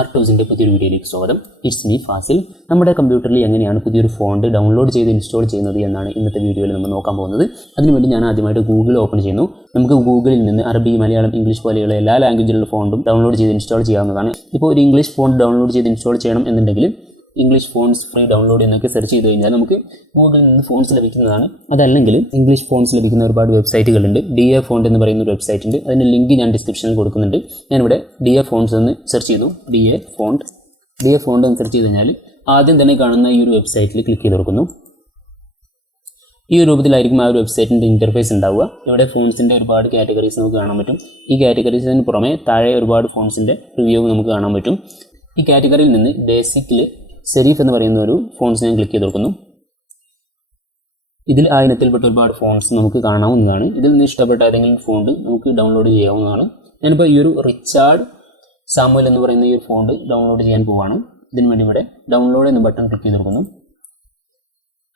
ARTOWZ പുതിയൊരു വീഡിയോയിലേക്ക് സ്വാഗതം. It's me Fazil. നമ്മുടെ കമ്പ്യൂട്ടറിൽ എങ്ങനെയാണ് പുതിയൊരു ഫോണ്ട് ഡൗൺലോഡ് ചെയ്ത് ഇൻസ്റ്റാൾ ചെയ്യുന്നത് എന്നാണ് ഇന്നത്തെ വീഡിയോയിൽ നമ്മൾ നോക്കാൻ പോകുന്നത്. അതിനുവേണ്ടി ഞാൻ ആദ്യമായിട്ട് ഗൂഗിൾ ഓപ്പൺ ചെയ്യുന്നു. നമുക്ക് ഗൂഗിളിൽ നിന്ന് അറബി, മലയാളം, ഇംഗ്ലീഷ് പോലെയുള്ള എല്ലാ ലാംഗ്വേജിലുള്ള ഫോണ്ടും ഡൗൺലോഡ് ചെയ്ത് ഇൻസ്റ്റാൾ ചെയ്യാവുന്നതാണ്. ഇപ്പോൾ ഒരു ഇംഗ്ലീഷ് ഫോണ്ട് ഡൗൺലോഡ് ചെയ്ത് ഇൻസ്റ്റാൾ ചെയ്യണം എന്നുണ്ടെങ്കിൽ ഇംഗ്ലീഷ് ഫോൺസ് ഫ്രീ ഡൗൺലോഡ് എന്നൊക്കെ സെർച്ച് ചെയ്ത് കഴിഞ്ഞാൽ നമുക്ക് ഗൂഗിളിൽ നിന്ന് ഫോൺസ് ലഭിക്കുന്നതാണ്. അതല്ലെങ്കിൽ ഇംഗ്ലീഷ് ഫോൺസ് ലഭിക്കുന്ന ഒരുപാട് വെബ്സൈറ്റുകളുണ്ട്. DA ഫോണ്ട് എന്ന് പറയുന്ന ഒരു വെബ്സൈറ്റ് ഉണ്ട്. അതിൻ്റെ ലിങ്ക് ഞാൻ ഡിസ്ക്രിപ്ഷനിൽ കൊടുക്കുന്നുണ്ട്. ഞാനിവിടെ DA ഫോൺസ് എന്ന് സെർച്ച് ചെയ്തു. DA ഫോണ്ട് എന്ന് സെർച്ച് ചെയ്ത് കഴിഞ്ഞാൽ ആദ്യം തന്നെ കാണുന്ന ഈ ഒരു വെബ്സൈറ്റിൽ ക്ലിക്ക് ചെയ്ത് കൊടുക്കുന്നു. ഈ ഒരു രൂപത്തിലായിരിക്കും ആ ഒരു വെബ്സൈറ്റിൻ്റെ ഇൻ്റർഫേസ് ഉണ്ടാവുക. ഇവിടെ ഫോൺസിൻ്റെ ഒരുപാട് കാറ്റഗറീസ് നമുക്ക് കാണാൻ പറ്റും. ഈ കാറ്റഗറീസിന് പുറമെ താഴെ ഒരുപാട് ഫോൺസിൻ്റെ റിവ്യൂ നമുക്ക് കാണാൻ പറ്റും. ഈ കാറ്റഗറിയിൽ നിന്ന് ബേസിക്കിൽ സെരീഫ് എന്ന് പറയുന്ന ഒരു ഫോൺസ് ഞാൻ ക്ലിക്ക് ചെയ്ത് കൊടുക്കുന്നു. ഇതിൽ ആ ഇനത്തിൽപ്പെട്ട ഒരുപാട് ഫോൺസ് നമുക്ക് കാണാവുന്നതാണ്. ഇതിൽ നിന്ന് ഇഷ്ടപ്പെട്ട ഏതെങ്കിലും ഫോണ്ട് നമുക്ക് ഡൗൺലോഡ് ചെയ്യാവുന്നതാണ്. ഞാനിപ്പോൾ ഈ ഒരു റിച്ചാർഡ് സാമുവൽ എന്ന് പറയുന്ന ഈ ഒരു ഫോണ്ട് ഡൗൺലോഡ് ചെയ്യാൻ പോവുകയാണ്. ഇതിന് വേണ്ടി ഇവിടെ ഡൗൺലോഡ് എന്ന ബട്ടൺ ക്ലിക്ക് ചെയ്ത് കൊടുക്കുന്നു.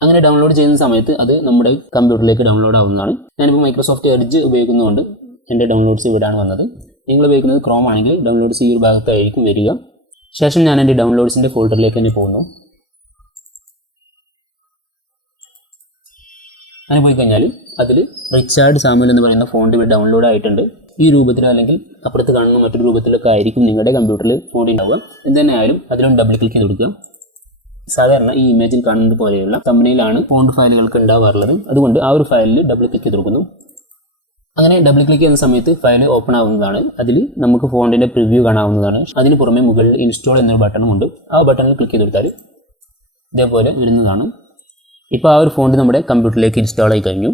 അങ്ങനെ ഡൗൺലോഡ് ചെയ്യുന്ന സമയത്ത് അത് നമ്മുടെ കമ്പ്യൂട്ടറിലേക്ക് ഡൗൺലോഡ് ആവുന്നതാണ്. ഞാനിപ്പോൾ മൈക്രോസോഫ്റ്റ് എഡ്ജ് ഉപയോഗിക്കുന്നതുകൊണ്ട് എൻ്റെ ഡൗൺലോഡ്സ് ഇവിടെയാണ് വന്നത്. നിങ്ങൾ ഉപയോഗിക്കുന്നത് ക്രോം ആണെങ്കിൽ ഡൗൺലോഡ്സ് ഈ ഒരു ഭാഗത്തായിരിക്കും വരിക. ശേഷം ഞാൻ എൻ്റെ ഡൗൺലോഡ്സിൻ്റെ ഫോൾഡറിലേക്ക് തന്നെ പോകുന്നു. അങ്ങനെ പോയി കഴിഞ്ഞാൽ അതിൽ റിച്ചാർഡ് സാമുവൽ എന്ന് പറയുന്ന ഫോണ്ട് ഇവിടെ ഡൗൺലോഡ് ആയിട്ടുണ്ട്. ഈ രൂപത്തിലോ അല്ലെങ്കിൽ അപ്പുറത്ത് കാണുന്ന മറ്റൊരു രൂപത്തിലൊക്കെ ആയിരിക്കും നിങ്ങളുടെ കമ്പ്യൂട്ടറിൽ ഫോണ്ട് ഉണ്ടാവുക. എന്ത് തന്നെ ആയാലും അതിലൊന്ന് ഡബിൾ ക്ലിക്ക് ചെയ്ത് കൊടുക്കുക. സാധാരണ ഈ ഇമേജിൽ കാണുന്നത് പോലെയുള്ള തമ്പനയിലാണ് ഫോണ്ട് ഫയലുകൾക്ക് ഉണ്ടാവാറുള്ളത്. അതുകൊണ്ട് ആ ഒരു ഫയലിൽ ഡബിൾ ക്ലിക്ക് ചെയ്ത് കൊടുക്കുന്നു. അങ്ങനെ ഡബിൾ ക്ലിക്ക് ചെയ്യുന്ന സമയത്ത് ഫയൽ ഓപ്പൺ ആവുന്നതാണ്. അതിൽ നമുക്ക് ഫോണ്ടിൻ്റെ പ്രിവ്യൂ കാണാവുന്നതാണ്. അതിന് പുറമെ മുകളിൽ ഇൻസ്റ്റാൾ എന്നൊരു ബട്ടണും ഉണ്ട്. ആ ബട്ടണിൽ ക്ലിക്ക് ചെയ്ത് കൊടുത്താൽ ഇതേപോലെ വരുന്നതാണ്. ഇപ്പോൾ ആ ഒരു ഫോണ്ട് നമ്മുടെ കമ്പ്യൂട്ടറിലേക്ക് ഇൻസ്റ്റാൾ ആയി കഴിഞ്ഞു.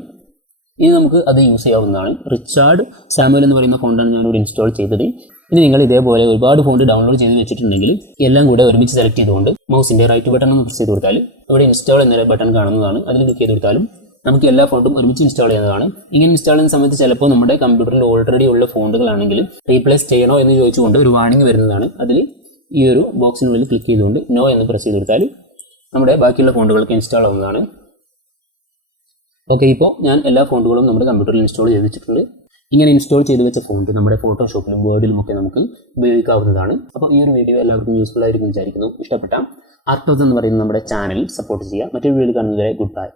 ഇനി നമുക്ക് അത് യൂസ് ചെയ്യാവുന്നതാണ്. റിച്ചാർഡ് സാമുവൽ എന്ന് പറയുന്ന ഫോണ്ടാണ് ഞാനിവിടെ ഇൻസ്റ്റാൾ ചെയ്തത്. ഇനി നിങ്ങൾ ഇതേപോലെ ഒരുപാട് ഫോണ്ട് ഡൗൺലോഡ് ചെയ്ത് വെച്ചിട്ടുണ്ടെങ്കിൽ എല്ലാം കൂടെ ഒരുമിച്ച് സെലക്ട് ചെയ്തുകൊണ്ട് മൗസിൻ്റെ റൈറ്റ് ബട്ടൺ ഒന്ന് പ്രസ് ചെയ്ത് കൊടുത്താൽ ഇവിടെ ഇൻസ്റ്റാൾ എന്നൊരു ബട്ടൺ കാണുന്നതാണ്. അതിൽ ക്ലിക്ക് ചെയ്ത് കൊടുത്താലും നമുക്ക് എല്ലാ ഫോണ്ടും ഒരുമിച്ച് ഇൻസ്റ്റാൾ ചെയ്യുന്നതാണ്. ഇങ്ങനെ ഇൻസ്റ്റാൾ ചെയ്യുന്ന സമയത്ത് ചിലപ്പോൾ നമ്മുടെ കമ്പ്യൂട്ടറിൽ ഓൾറെഡി ഉള്ള ഫോണ്ടുകളാണെങ്കിൽ റീപ്ലേസ് ചെയ്യണോ എന്ന് ചോദിച്ചുകൊണ്ട് ഒരു വാർണിംഗ് വരുന്നതാണ്. അതിൽ ഈ ഒരു ബോക്സിനുള്ളിൽ ക്ലിക്ക് ചെയ്തുകൊണ്ട് നോ എന്ന് പ്രസ് ചെയ്ത് കൊടുത്താൽ നമ്മുടെ ബാക്കിയുള്ള ഫോണ്ടുകൾക്ക് ഇൻസ്റ്റാൾ ആവുന്നതാണ്. ഓക്കെ, ഇപ്പോൾ ഞാൻ എല്ലാ ഫോണ്ടുകളും നമ്മുടെ കമ്പ്യൂട്ടറിൽ ഇൻസ്റ്റാൾ ചെയ്ത് വെച്ചിട്ടുണ്ട്. ഇങ്ങനെ ഇൻസ്റ്റാൾ ചെയ്ത് വെച്ച ഫോണ്ട് നമ്മുടെ ഫോട്ടോഷോപ്പിലും വേർഡിലും ഒക്കെ നമുക്ക് ഉപയോഗിക്കാവുന്നതാണ്. അപ്പോൾ ഈ ഒരു വീഡിയോ എല്ലാവർക്കും യൂസ്ഫുൾ ആയിരിക്കും വിചാരിക്കുന്നു. ഇഷ്ടപ്പെട്ട ARTOWZ എന്ന് പറയുന്ന നമ്മുടെ ചാനൽ സപ്പോർട്ട് ചെയ്യുക. മറ്റൊരു വീഡിയോ കാണുന്നതുവരെ ഗുഡ് ബൈ.